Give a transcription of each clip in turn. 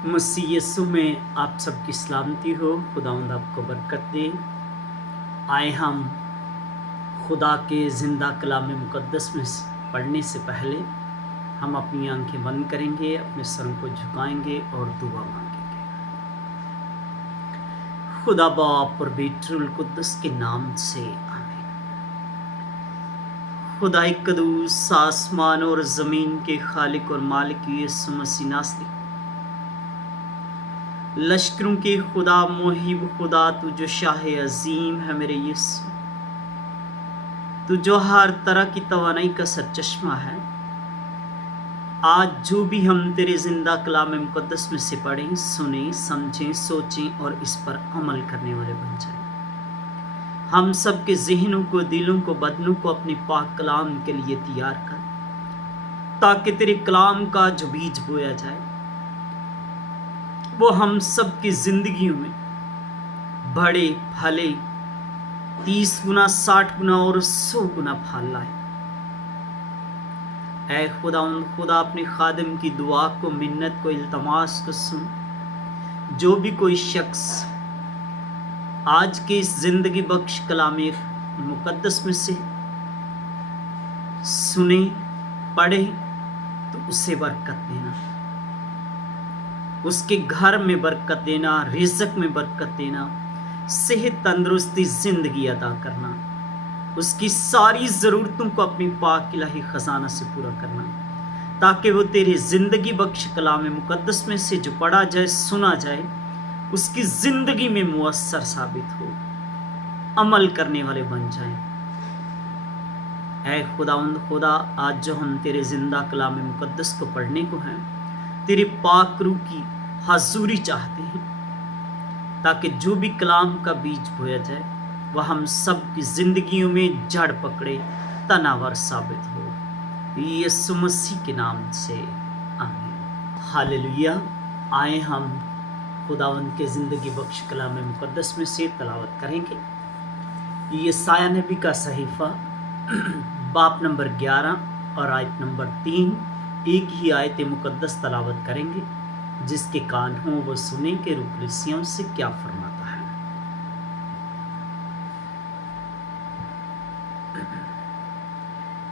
मसीह यीशु में आप सबकी सलामती हो। खुदावंद आपको बरकत दे। आए हम खुदा के ज़िंदा कलाम मुक़द्दस में पढ़ने से पहले हम अपनी आंखें बंद करेंगे, अपने सरों को झुकाएंगे और दुआ मांगेंगे। खुदा बाप और बेटे रूह कुद्दस के नाम से आमीन। खुदा कदूस आसमान और ज़मीन के खालिक और मालिक यीशु मसीह नासरी, लश्करों के खुदा मुहिब खुदा, तू जो शाह अजीम है मेरे यीशु, तू जो हर तरह की तवानाई का सरचश्मा है। आज जो भी हम तेरे ज़िंदा कलाम मुक़द्दस में से पढ़ें, सुनें, समझें, सोचें और इस पर अमल करने वाले बन जाएं। हम सब के ज़हनों को, दिलों को, बदनों को अपने पाक कलाम के लिए तैयार कर, ताकि तेरे कलाम का जो बीज बोया जाए वो हम सब की ज़िंदगियों में बड़े फले, 30 गुना, 60 गुना और 100 गुना फल लाए। ऐ खुदा अपने खादिम की दुआ को, मिन्नत को, इल्तमास को सुन। जो भी कोई शख्स आज के इस ज़िंदगी बख्श कलाम मुक़द्दस में से सुने, पढ़े, तो उसे बरकत देना, उसके घर में बरकत देना, रिज़्क में बरकत देना, सेहत, तंदुरुस्ती, ज़िंदगी अता करना, उसकी सारी ज़रूरतों को अपनी पाक इलाही ख़जाना से पूरा करना, ताकि वो तेरे ज़िंदगी बख्श कलाम मुक़द्दस में से जो पढ़ा जाए, सुना जाए, उसकी ज़िंदगी में मुअस्सर साबित हो, अमल करने वाले बन जाएं। ऐ खुदा, आज जो हम तेरे ज़िंदा कलाम मुक़द्दस को पढ़ने को हैं, तेरे पाक रूह की हाज़ुरी चाहते हैं, ताकि जो भी कलाम का बीज बोया जाए वह हम सब की ज़िंदगियों में जड़ पकड़े, तनावर साबित हो। यीशु मसीह के नाम से आमीन। हालेलुया। आए हम खुदावंद के ज़िंदगी बख्श कलाम मुक़द्दस में से तलावत करेंगे। यशायाह नबी का सहीफ़ा बाब नंबर 11 और आयत नंबर 3, एक ही आयत मुक़द्दस तलावत करेंगे। जिसके कान हों वो सुने के रूह कलीसियाओं से क्या फरमाता है।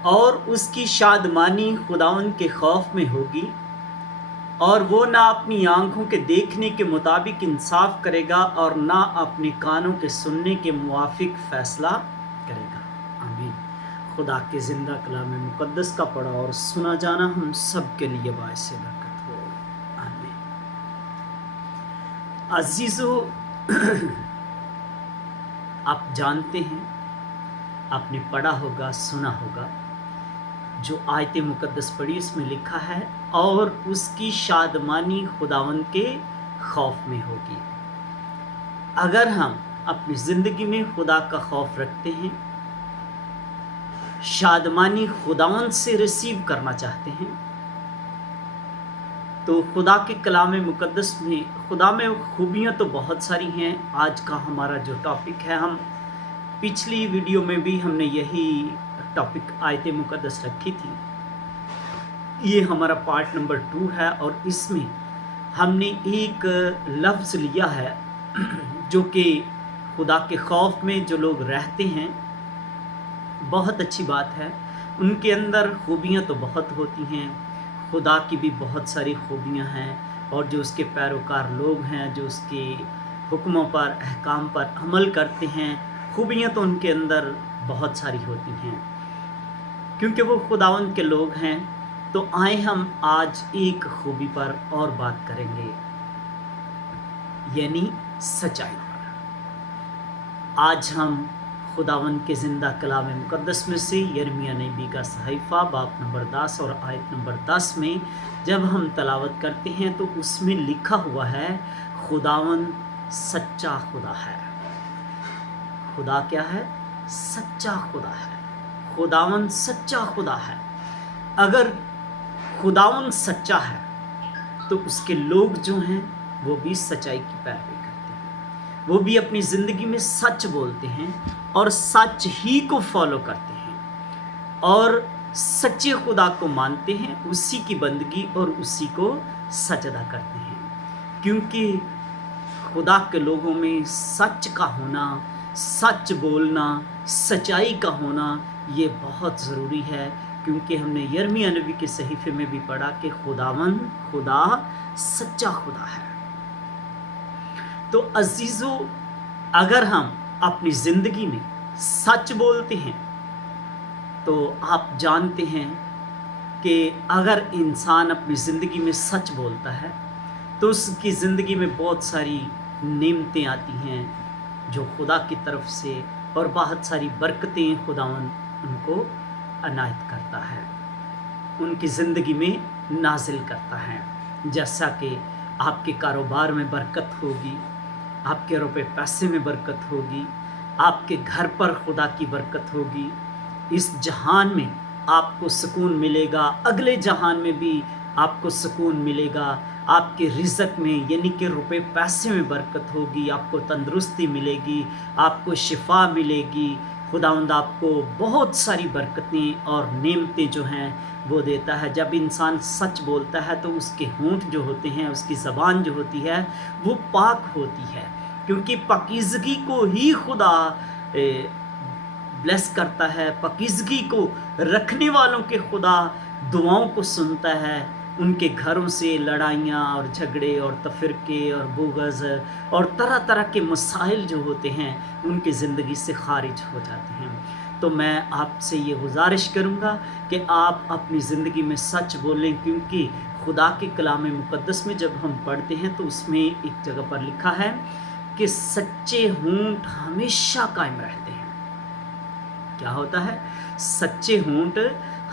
और उसकी शादमानी खुदावंद के खौफ में होगी, और वो ना अपनी आंखों के देखने के मुताबिक इंसाफ करेगा और ना अपने कानों के सुनने के मुवाफिक फैसला करेगा। आमीन। खुदा के ज़िंदा कलाम मुक़द्दस का पढ़ा और सुना जाना हम सब के लिए बाइस बरकत हो। आमीन। अजीज़ों, आप जानते हैं, आपने पढ़ा होगा, सुना होगा, जो आयत मुक़द्दस पढ़ी उसमें लिखा है, और उसकी शादमानी खुदावंद के खौफ में होगी। अगर हम अपनी ज़िंदगी में खुदा का खौफ रखते हैं, शादमानी खुदावंद से रिसीव करना चाहते हैं, तो खुदा के कलाम मुक़द्दस में खुदा में खूबियाँ तो बहुत सारी हैं। आज का हमारा जो टॉपिक है, हम पिछली वीडियो में भी हमने यही टॉपिक आयत मुक़द्दस रखी थी। ये हमारा पार्ट नंबर 2 है, और इसमें हमने एक लफ्ज़ लिया है जो कि खुदा के खौफ में जो लोग रहते हैं, बहुत अच्छी बात है, उनके अंदर खूबियाँ तो बहुत होती हैं, खुदा की भी बहुत सारी खूबियाँ हैं, और जो उसके पैरोकार लोग हैं, जो उसके हुक्मों पर, अहकाम पर अमल करते हैं, खूबियाँ तो उनके अंदर बहुत सारी होती हैं, क्योंकि वो खुदावंद के लोग हैं। तो आए हम आज एक खूबी पर और बात करेंगे, यानी सच्चाई पर। आज हम खुदावंद के ज़िंदा कलाम मुक़द्दस में से यिर्मयाह नबी का सहीफ़ा बाब नंबर 10 और आयत नंबर 10 में जब हम तलावत करते हैं, तो उसमें लिखा हुआ है, खुदावंद सच्चा खुदा है। खुदा क्या है? सच्चा खुदा है। खुदावंद सच्चा खुदा है। अगर खुदावंद सच्चा है, तो उसके लोग जो हैं वो भी सच्चाई की पैरवी करते हैं, वो भी अपनी ज़िंदगी में सच बोलते हैं और सच ही को फॉलो करते हैं, और सच्चे खुदा को मानते हैं, उसी की बंदगी और उसी को सजदा करते हैं। क्योंकि खुदा के लोगों में सच का होना, सच बोलना, सच्चाई का होना ये बहुत ज़रूरी है, क्योंकि हमने यिर्मयाह नबी के सहीफ़े में भी पढ़ा कि खुदा सच्चा खुदा है। तो अज़ीज़ों, अगर हम अपनी ज़िंदगी में सच बोलते हैं तो आप जानते हैं कि अगर इंसान अपनी ज़िंदगी में सच बोलता है तो उसकी ज़िंदगी में बहुत सारी नेमतें आती हैं जो खुदा की तरफ से, और बहुत सारी बरकतें खुदावंद उनको अनायत करता है, उनकी ज़िंदगी में नाजिल करता है। जैसा कि आपके कारोबार में बरकत होगी, आपके रुपए पैसे में बरकत होगी, आपके घर पर खुदा की बरकत होगी, इस जहान में आपको सुकून मिलेगा, अगले जहान में भी आपको सुकून मिलेगा, आपके रिज़्क में यानी कि रुपए पैसे में बरकत होगी, आपको तंदुरुस्ती मिलेगी, आपको शिफा मिलेगी। खुदावंद आपको बहुत सारी बरकतें और नेमतें जो हैं वो देता है। जब इंसान सच बोलता है तो उसके होंठ जो होते हैं, उसकी ज़बान जो होती है वो पाक होती है, क्योंकि पाकीज़गी को ही खुदा ब्लेस करता है। पाकीज़गी को रखने वालों के खुदा दुआओं को सुनता है। उनके घरों से लड़ाइयाँ और झगड़े और तफ़रीक़े और बुग़्ज़ और तरह तरह के मसाइल जो होते हैं उनकी ज़िंदगी से ख़ारिज हो जाते हैं। तो मैं आपसे ये गुज़ारिश करूँगा कि आप अपनी ज़िंदगी में सच बोलें, क्योंकि खुदा के कलाम मुक़द्दस में जब हम पढ़ते हैं तो उसमें एक जगह पर लिखा है कि सच्चे होंठ हमेशा कायम रहते हैं। क्या होता है? सच्चे होंठ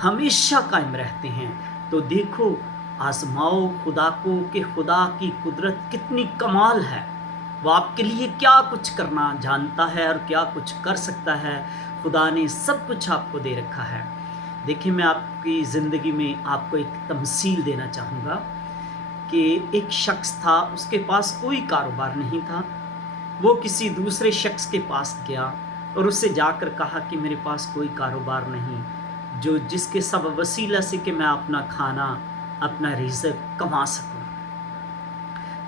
हमेशा कायम रहते हैं। तो देखो, आज़माओ खुदा को कि खुदा की कुदरत कितनी कमाल है। वो आपके लिए क्या कुछ करना जानता है और क्या कुछ कर सकता है। खुदा ने सब कुछ आपको दे रखा है। देखिए, मैं आपकी ज़िंदगी में आपको एक तमसील देना चाहूँगा कि एक शख्स था, उसके पास कोई कारोबार नहीं था। वो किसी दूसरे शख्स के पास गया और उससे जाकर कहा कि मेरे पास कोई कारोबार नहीं, जो जिसके सब वसीला से कि मैं अपना खाना, अपना रिज़्क कमा सकूं।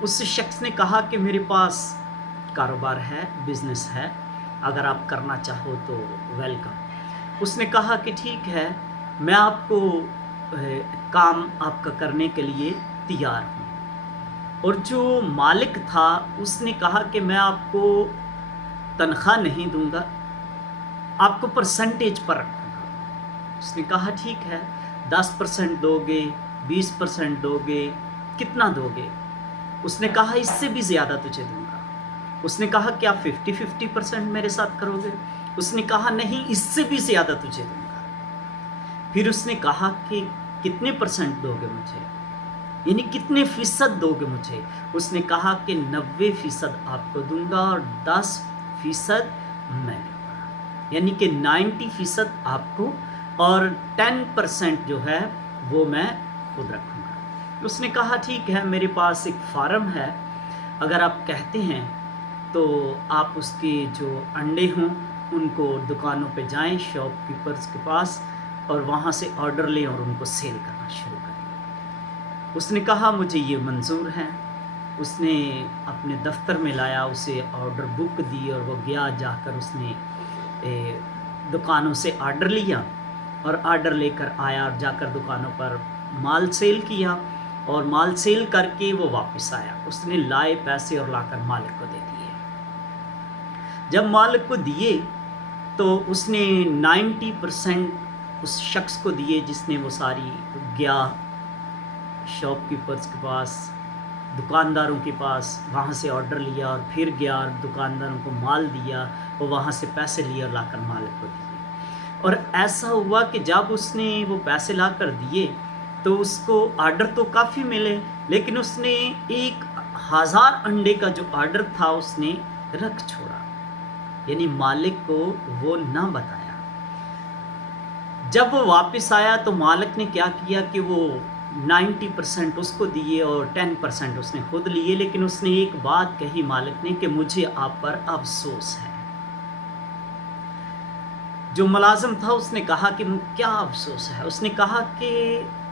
उस शख्स ने कहा कि मेरे पास कारोबार है, बिज़नेस है, अगर आप करना चाहो तो वेलकम। उसने कहा कि ठीक है, मैं आपको काम आपका करने के लिए तैयार हूँ। और जो मालिक था उसने कहा कि मैं आपको तनख्वाह नहीं दूंगा, आपको परसेंटेज पर रखूँगा। उसने कहा ठीक है, 10% दोगे, 20% दोगे, कितना दोगे? उसने कहा इससे भी ज़्यादा तुझे दूंगा। उसने कहा क्या 50-50% मेरे साथ करोगे? उसने कहा नहीं, इससे भी ज़्यादा तुझे दूंगा। फिर उसने कहा कि कितने परसेंट दोगे मुझे, यानी कितने फ़ीसद दोगे मुझे? उसने कहा कि 90% आपको दूंगा और 10% मैं लूँगा, यानी कि 90% आपको और 10% जो है वो मैं खुद रखूँगा। उसने कहा ठीक है, मेरे पास एक फार्म है, अगर आप कहते हैं तो आप उसके जो अंडे हों उनको दुकानों पे जाएं, शॉपकीपर्स के पास, और वहाँ से ऑर्डर लें और उनको सेल करना शुरू करें। उसने कहा मुझे ये मंजूर है। उसने अपने दफ्तर में लाया, उसे ऑर्डर बुक दी और वो गया, जाकर उसने दुकानों से ऑर्डर लिया और ऑर्डर लेकर आया और जाकर दुकानों पर माल सेल किया और माल सेल करके वो वापस आया। उसने लाए पैसे और लाकर मालिक को दे दिए। जब मालिक को दिए तो उसने 90% उस शख्स को दिए जिसने वो सारी गया शॉपकीपर्स के पास, दुकानदारों के पास, वहाँ से ऑर्डर लिया और फिर गया और दुकानदारों को माल दिया और वहाँ से पैसे लिए और लाकर मालिक को दिए। और ऐसा हुआ कि जब उसने वो पैसे लाकर दिए तो उसको ऑर्डर तो काफ़ी मिले, लेकिन उसने 1000 अंडे का जो ऑर्डर था उसने रख छोड़ा, यानी मालिक को वो ना बताया। जब वो वापस आया तो मालिक ने क्या किया कि वो 90% उसको दिए और 10% उसने खुद लिए, लेकिन उसने एक बात कही मालिक ने कि मुझे आप पर अफसोस है। जो मुलाजिम था उसने कहा कि क्या अफसोस है? उसने कहा कि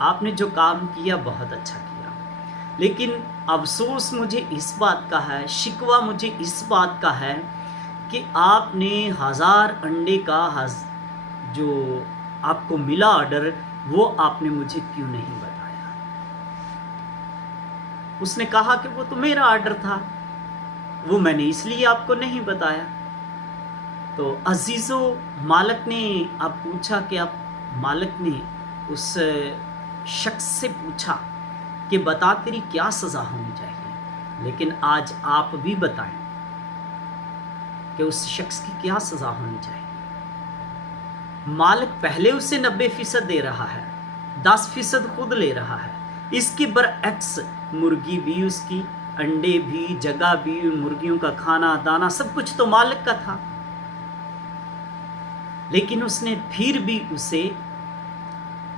आपने जो काम किया बहुत अच्छा किया, लेकिन अफसोस मुझे इस बात का है, शिकवा मुझे इस बात का है कि आपने 1000 अंडे का जो आपको मिला ऑर्डर, वो आपने मुझे क्यों नहीं बताया। उसने कहा कि वो तो मेरा ऑर्डर था, वो मैंने इसलिए आपको नहीं बताया। तो अजीज़ो, मालिक ने अब पूछा कि अब मालिक ने उस शख्स से पूछा कि बता तेरी क्या सज़ा होनी चाहिए। लेकिन आज आप भी बताएं कि उस शख्स की क्या सज़ा होनी चाहिए। मालिक पहले उसे 90% दे रहा है, 10% खुद ले रहा है। इसके बरअक्स मुर्गी भी उसकी, अंडे भी, जगह भी, मुर्गियों का खाना दाना सब कुछ तो मालिक का था। लेकिन उसने फिर भी उसे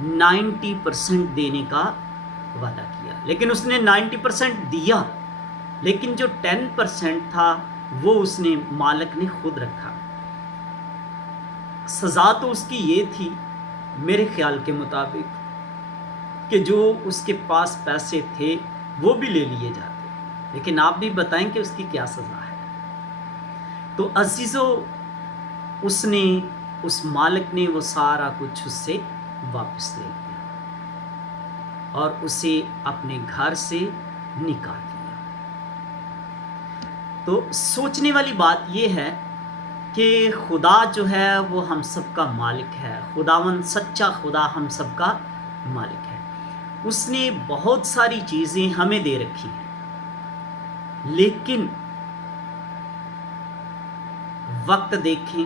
90% देने का वादा किया। लेकिन उसने 90% दिया, लेकिन जो 10% था वो उसने मालिक ने खुद रखा। सज़ा तो उसकी ये थी मेरे ख्याल के मुताबिक कि जो उसके पास पैसे थे वो भी ले लिए जाते। लेकिन आप भी बताएं कि उसकी क्या सज़ा है। तो अजीज़ों, उसने, उस मालिक ने वो सारा कुछ उससे वापस ले लिया और उसे अपने घर से निकाल दिया। तो सोचने वाली बात ये है कि खुदा जो है वो हम सबका मालिक है। खुदावन सच्चा खुदा हम सबका मालिक है। उसने बहुत सारी चीज़ें हमें दे रखी हैं, लेकिन वक्त देखें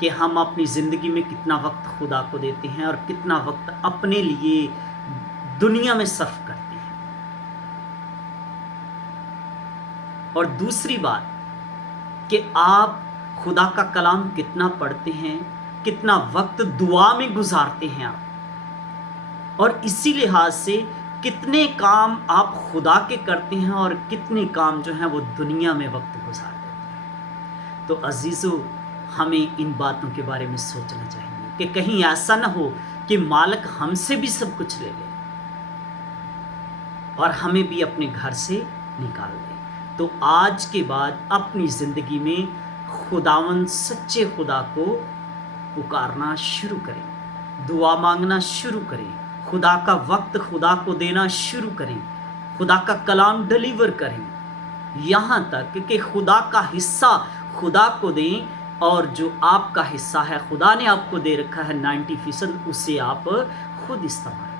कि हम अपनी ज़िंदगी में कितना वक्त खुदा को देते हैं और कितना वक्त अपने लिए दुनिया में सर्फ करते हैं। और दूसरी बात कि आप खुदा का कलाम कितना पढ़ते हैं, कितना वक्त दुआ में गुजारते हैं आप, और इसी लिहाज से कितने काम आप खुदा के करते हैं और कितने काम जो हैं वो दुनिया में वक्त गुजार देते हैं। तो अजीज़ों, हमें इन बातों के बारे में सोचना चाहिए कि कहीं ऐसा ना हो कि मालिक हमसे भी सब कुछ ले ले और हमें भी अपने घर से निकाल दे। तो आज के बाद अपनी ज़िंदगी में खुदावन सच्चे खुदा को पुकारना शुरू करें, दुआ मांगना शुरू करें, खुदा का वक्त खुदा को देना शुरू करें, खुदा का कलाम डिलीवर करें, यहाँ तक कि खुदा का हिस्सा खुदा को दें और जो आपका हिस्सा है खुदा ने आपको दे रखा है 90%, उसे आप खुद इस्तेमाल करें।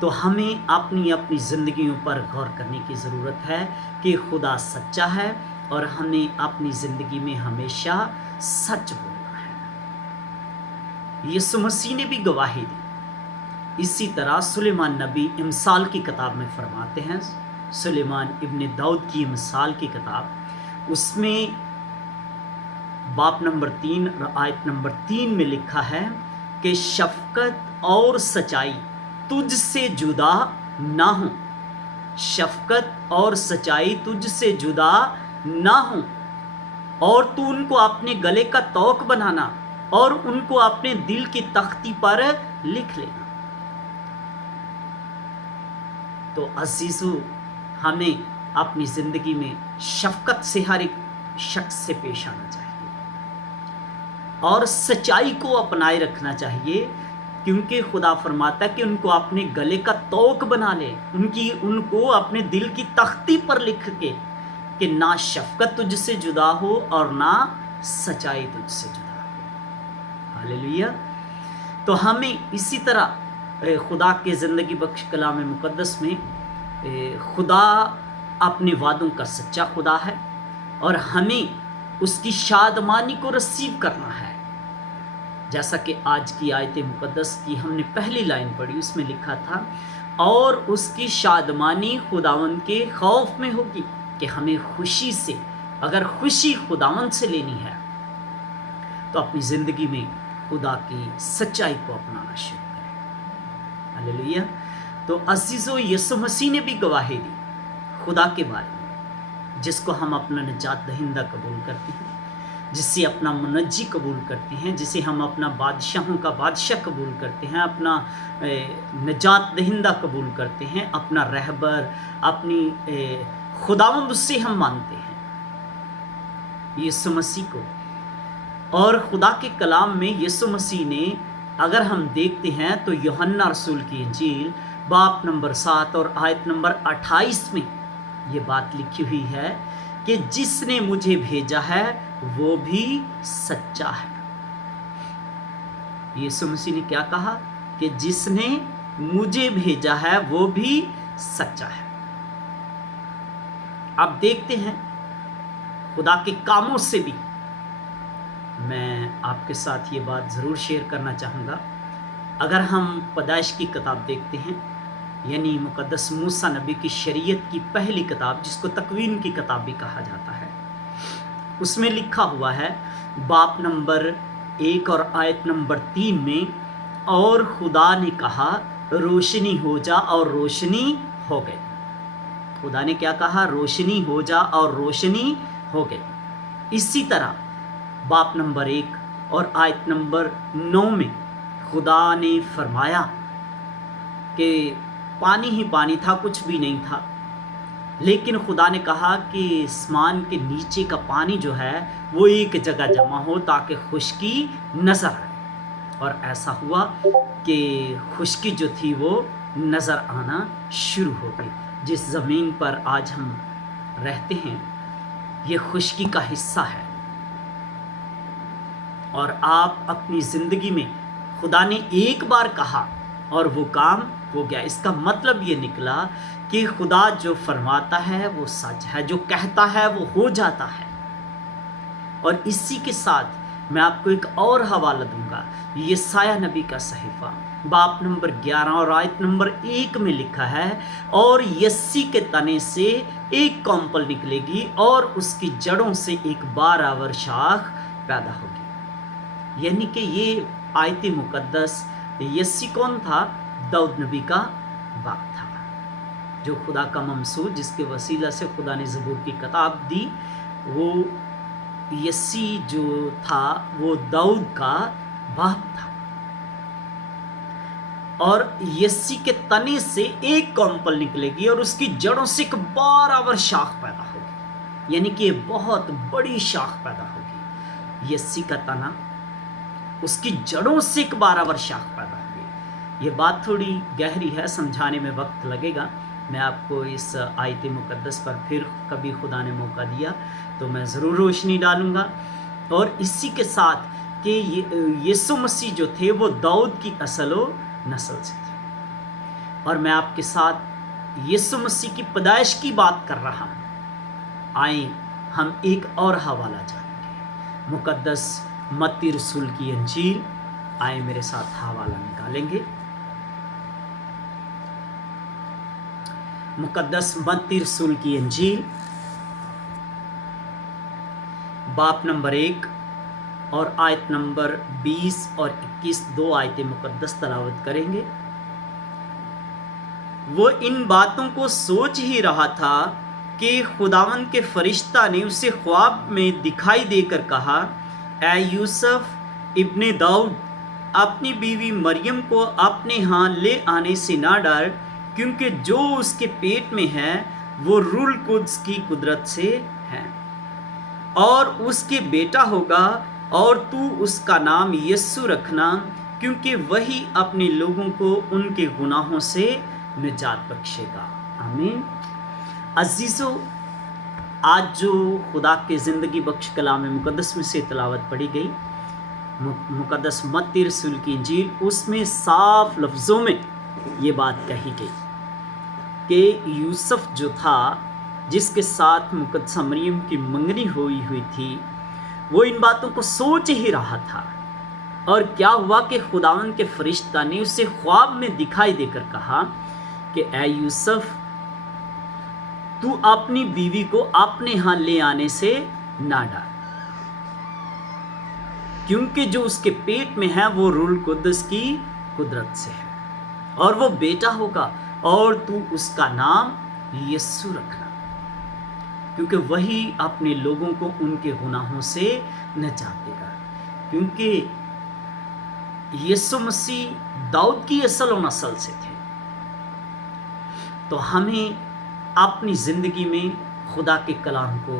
तो हमें अपनी अपनी ज़िंदगियों पर गौर करने की ज़रूरत है कि खुदा सच्चा है और हमें अपनी ज़िंदगी में हमेशा सच बोलना है। यीशु मसीह ने भी गवाही दी। इसी तरह सुलेमान नबी इमसाल की किताब में फरमाते हैं, सुलेमान इब्न दाऊद की इमसाल की किताब, उसमें बाब नंबर 3 आयत नंबर 3 में लिखा है कि शफ़क़त और सच्चाई तुझसे जुदा ना हो, शफ़क़त और सच्चाई तुझसे जुदा ना हो, और तू उनको अपने गले का तौक बनाना और उनको अपने दिल की तख्ती पर लिख लेना। तो अजीज़ों, हमें अपनी ज़िंदगी में शफ़क़त से हर एक शख्स से पेश आना चाहिए और सच्चाई को अपनाए रखना चाहिए, क्योंकि खुदा फरमाता है कि उनको अपने गले का तौक बना ले, उनको अपने दिल की तख्ती पर लिख के कि ना शफ़क़त तुझसे जुदा हो और ना सच्चाई तुझसे जुदा हो। हालेलुया। तो हमें इसी तरह खुदा के ज़िंदगी बख्श कलाम मुक़द्दस में खुदा अपने वादों का सच्चा खुदा है और हमें उसकी शादमानी को रिसीव करना है। जैसा कि आज की आयत मुक़द्दस की हमने पहली लाइन पढ़ी, उसमें लिखा था, और उसकी शादमानी खुदावंद के खौफ में होगी। कि हमें खुशी से, अगर खुशी खुदावंद से लेनी है तो अपनी ज़िंदगी में खुदा की सच्चाई को अपनाना शुरू करें। हालेलुया। तो अजीज़ों, यीशु मसीह ने भी गवाही दी खुदा के बारे में, जिसको हम अपना निजात दहिंदा कबूल करते हैं। जिसे अपना मुनज्जी कबूल करते हैं, जिसे हम अपना बादशाहों का बादशाह कबूल करते हैं, अपना निजात दहिंदा कबूल करते हैं, अपना रहबर, अपनी खुदावंद, उससे हम मानते हैं यीशु मसीह को। और खुदा के कलाम में यीशु मसीह ने, अगर हम देखते हैं तो यूहन्ना रसूल की इंजील बाब नंबर 7 और आयत नंबर 28 में ये बात लिखी हुई है कि जिसने मुझे भेजा है वो भी सच्चा है। यीशु मसीह ने क्या कहा कि जिसने मुझे भेजा है वो भी सच्चा है। अब देखते हैं खुदा के कामों से भी मैं आपके साथ ये बात ज़रूर शेयर करना चाहूँगा। अगर हम पैदाइश की किताब देखते हैं, यानी मुकद्दस मूसा नबी की शरीयत की पहली किताब, जिसको तकवीन की किताब भी कहा जाता है, उसमें लिखा हुआ है बाब नंबर 1 और आयत नंबर 3 में, और खुदा ने कहा रोशनी हो जा, और रोशनी हो गई। खुदा ने क्या कहा? रोशनी हो जा, और रोशनी हो गई। इसी तरह बाब नंबर 1 और आयत नंबर 9 में खुदा ने फरमाया कि पानी ही पानी था, कुछ भी नहीं था, लेकिन खुदा ने कहा कि आसमान के नीचे का पानी जो है वो एक जगह जमा हो ताकि खुश्की नज़र आए। और ऐसा हुआ कि खुश्की जो थी वो नज़र आना शुरू हो गई। जिस ज़मीन पर आज हम रहते हैं ये खुश्की का हिस्सा है, और आप अपनी ज़िंदगी में खुदा ने एक बार कहा और वो काम हो गया। इसका मतलब ये निकला कि खुदा जो फरमाता है वो सच है, जो कहता है वो हो जाता है। और इसी के साथ मैं आपको एक और हवाला दूंगा, यशायाह नबी का सहीफा बाब नंबर 11 और आयत नंबर 1 में लिखा है, और यस्सी के तने से एक कौंपल निकलेगी और उसकी जड़ों से एक बारावर शाख पैदा होगी। यानी कि ये आयत मुकद्दस, यस्सी कौन था? दाऊद नबी का बाप था, जो खुदा का ममसूद, जिसके वसीला से खुदा ने ज़बूर की किताब दी। वो यस्सी जो था वो दाऊद का बाप था, और यस्सी के तने से एक कौंपल निकलेगी और उसकी जड़ों से एक बारावर शाख पैदा होगी। यानी कि बहुत बड़ी शाख पैदा होगी। यस्सी का तना, उसकी जड़ों से एक बारावर शाख पैदा होगी। ये बात थोड़ी गहरी है, समझाने में वक्त लगेगा। मैं आपको इस आयत मुकद्दस पर फिर कभी खुदा ने मौका दिया तो मैं ज़रूर रोशनी डालूँगा। और इसी के साथ कि यीशु मसीह जो थे वो दाऊद की असलो नस्ल से थे। और मैं आपके साथ यीशु मसीह की पैदाइश की बात कर रहा हूँ। आए हम एक और हवाला जानेंगे, मुकद्दस मत्ती रसूल की इंजील। आए मेरे साथ हवाला निकालेंगे। मुकद्दस मत्ती रसूल की इंजील बाब नंबर 1 और आयत नंबर 20 और 21, 2 आयतें मुकद्दस तलावत करेंगे। वो इन बातों को सोच ही रहा था कि खुदावंद के फरिश्ता ने उसे ख्वाब में दिखाई देकर कहा, ऐ यूसुफ इब्ने दाऊद, अपनी बीवी मरियम को अपने यहाँ ले आने से ना डर, क्योंकि जो उसके पेट में है वो रूह कुद्स की कुदरत से है, और उसके बेटा होगा, और तू उसका नाम यीशु रखना, क्योंकि वही अपने लोगों को उनके गुनाहों से निजात बख्शेगा। आमीन। अजीज़ों, आज जो खुदा के ज़िंदगी बख्श कलाम मुकद्दस में से तिलावत पढ़ी गई, मुकद्दस मत्ती रसूल की इंजील, उसमें साफ लफ्ज़ों में ये बात कही गई कि यूसुफ जो था, जिसके साथ मुकद्दसा मरियम की मंगनी हुई थी, वो इन बातों को सोच ही रहा था। और क्या हुआ कि खुदावंद के फरिश्ता ने उसे ख्वाब में दिखाई देकर कहा कि ऐ यूसुफ, तू अपनी बीवी को अपने यहाँ ले आने से ना डर, क्योंकि जो उसके पेट में है वो रूह कुद्स की कुदरत से है, और वो बेटा होगा, और तू उसका नाम यीशु रखना। क्योंकि वही अपने लोगों को उनके गुनाहों से निजात देगा। क्योंकि यीशु मसीह दाऊद की असल और नस्ल से थे, तो हमें अपनी ज़िंदगी में खुदा के कलाम को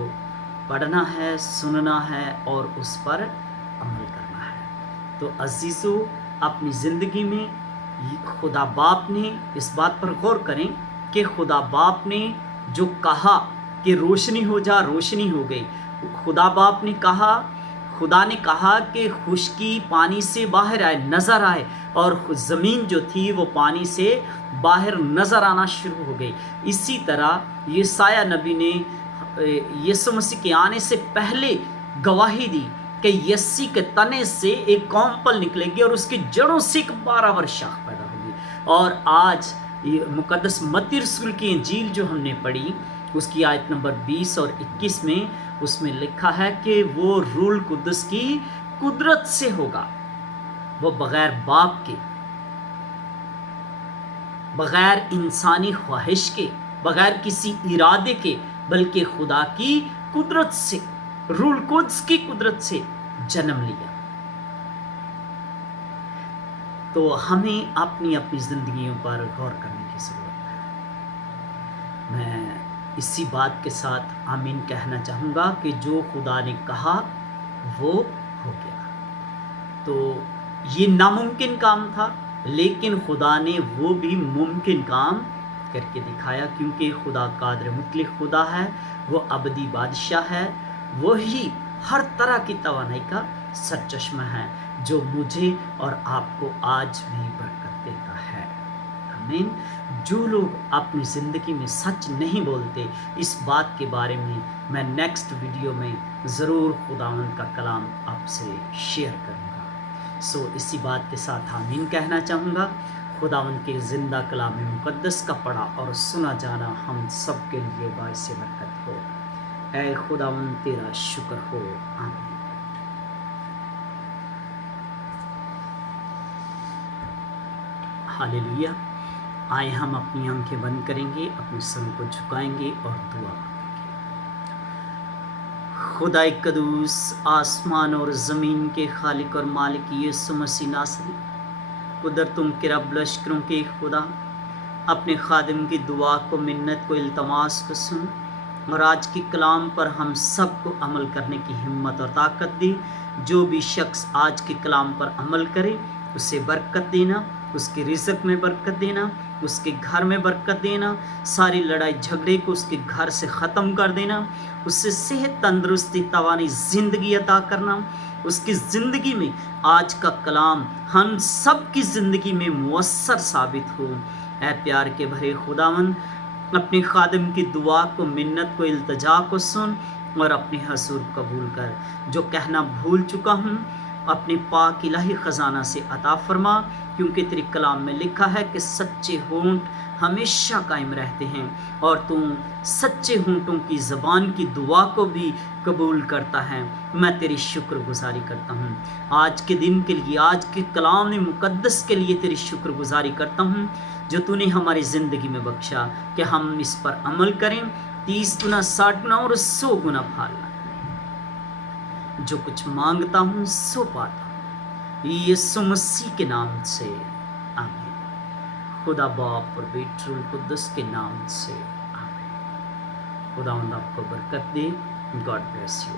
पढ़ना है, सुनना है और उस पर अमल करना है। तो अजीज़ों, अपनी ज़िंदगी में खुदा बाप ने, इस बात पर गौर करें कि खुदा बाप ने जो कहा कि रोशनी हो जा, रोशनी हो गई। खुदा ने कहा कि खुशकी पानी से बाहर आए, नज़र आए, और ज़मीन जो थी वो पानी से बाहर नज़र आना शुरू हो गई। इसी तरह यशायाह नबी ने यीशु मसीह के आने से पहले गवाही दी कि यस्सी के तने से एक कौम पल निकलेगी और उसकी जड़ों से एक 12 वर्ष शाख पैदा होगी। और आज ये मुकद्दस मत्ती रसूल की इंजील जो हमने पढ़ी, उसकी आयत नंबर 20 और 21 में उसमें लिखा है कि वो रूल कुद्दस की कुदरत से होगा, वो बगैर बाप के, बगैर इंसानी ख्वाहिश के, बगैर किसी इरादे के, बल्कि खुदा की कुदरत से, रूल कुद्स की कुदरत से जन्म लिया। तो हमें अपनी अपनी जिंदगियों पर गौर करने की जरूरत है। मैं इसी बात के साथ आमीन कहना चाहूँगा कि जो खुदा ने कहा वो हो गया। तो ये नामुमकिन काम था, लेकिन खुदा ने वो भी मुमकिन काम करके दिखाया, क्योंकि खुदा कादिर मुतलक खुदा है, वो अबदी बादशाह है, वही हर तरह की तवानाई का सरचश्मा है, जो मुझे और आपको आज भी बरकत देता है। आमीन। जो लोग अपनी ज़िंदगी में सच नहीं बोलते, इस बात के बारे में मैं नेक्स्ट वीडियो में ज़रूर खुदावंद का कलाम आपसे शेयर करूँगा। सो इसी बात के साथ आमीन कहना चाहूँगा। खुदावंद के ज़िंदा कलाम मुक़द्दस का पढ़ा और सुना जाना हम सब के लिए बाइस बरकत हो। ऐ खुदावंद तेरा शुक्र हो। आमीन। हालेलुया। आए हम अपनी आंखें बंद करेंगे, अपने सर को झुकाएंगे और दुआ करेंगे। खुदाए कदूस, आसमान और ज़मीन के खालिक और मालिक यीशु मसीह नासरी, कुदरत तुम के रब लश्करों के खुदा, अपने खादिम की दुआ को, मिन्नत को, इल्तमास को सुन और आज के कलाम पर हम सब को अमल करने की हिम्मत और ताकत दी। जो भी शख्स आज के कलाम पर अमल करे उसे बरकत देना, उसके रिज़्क में बरकत देना, उसके घर में बरकत देना, सारी लड़ाई झगड़े को उसके घर से ख़त्म कर देना, उससे सेहत, तंदुरुस्ती, तवानी ज़िंदगी अता करना। उसकी ज़िंदगी में आज का कलाम हम सब की ज़िंदगी में मुअस्सर साबित हो। ऐ प्यार के भरे खुदावंद, अपने खादिम की दुआ को, मिन्नत को, इल्तिजा को सुन और अपने हजूर कबूल कर। जो कहना भूल चुका हूँ अपने पाक इलाही ख़जाना से अता फरमा, क्योंकि तेरे कलाम में लिखा है कि सच्चे होंठ हमेशा कायम रहते हैं और तू सच्चे होंठों की ज़बान की दुआ को भी कबूल करता है। मैं तेरी शुक्रगुजारी करता हूँ आज के दिन के लिए, आज के कलाम मुक़द्दस के लिए तेरी शुक्रगुजारी करता हूँ, जो तूने हमारी ज़िंदगी में बख्शा कि हम इस पर अमल करें। 30 गुना, 60 गुना और 100 गुना फल। जो कुछ मांगता हूँ सो पाता हूँ, यीशु मसीह के नाम से आमीन। खुदा बाप और बेटे रूह कुद्दस के नाम से आमीन। खुदावंद आपको बरकत दे। God bless you.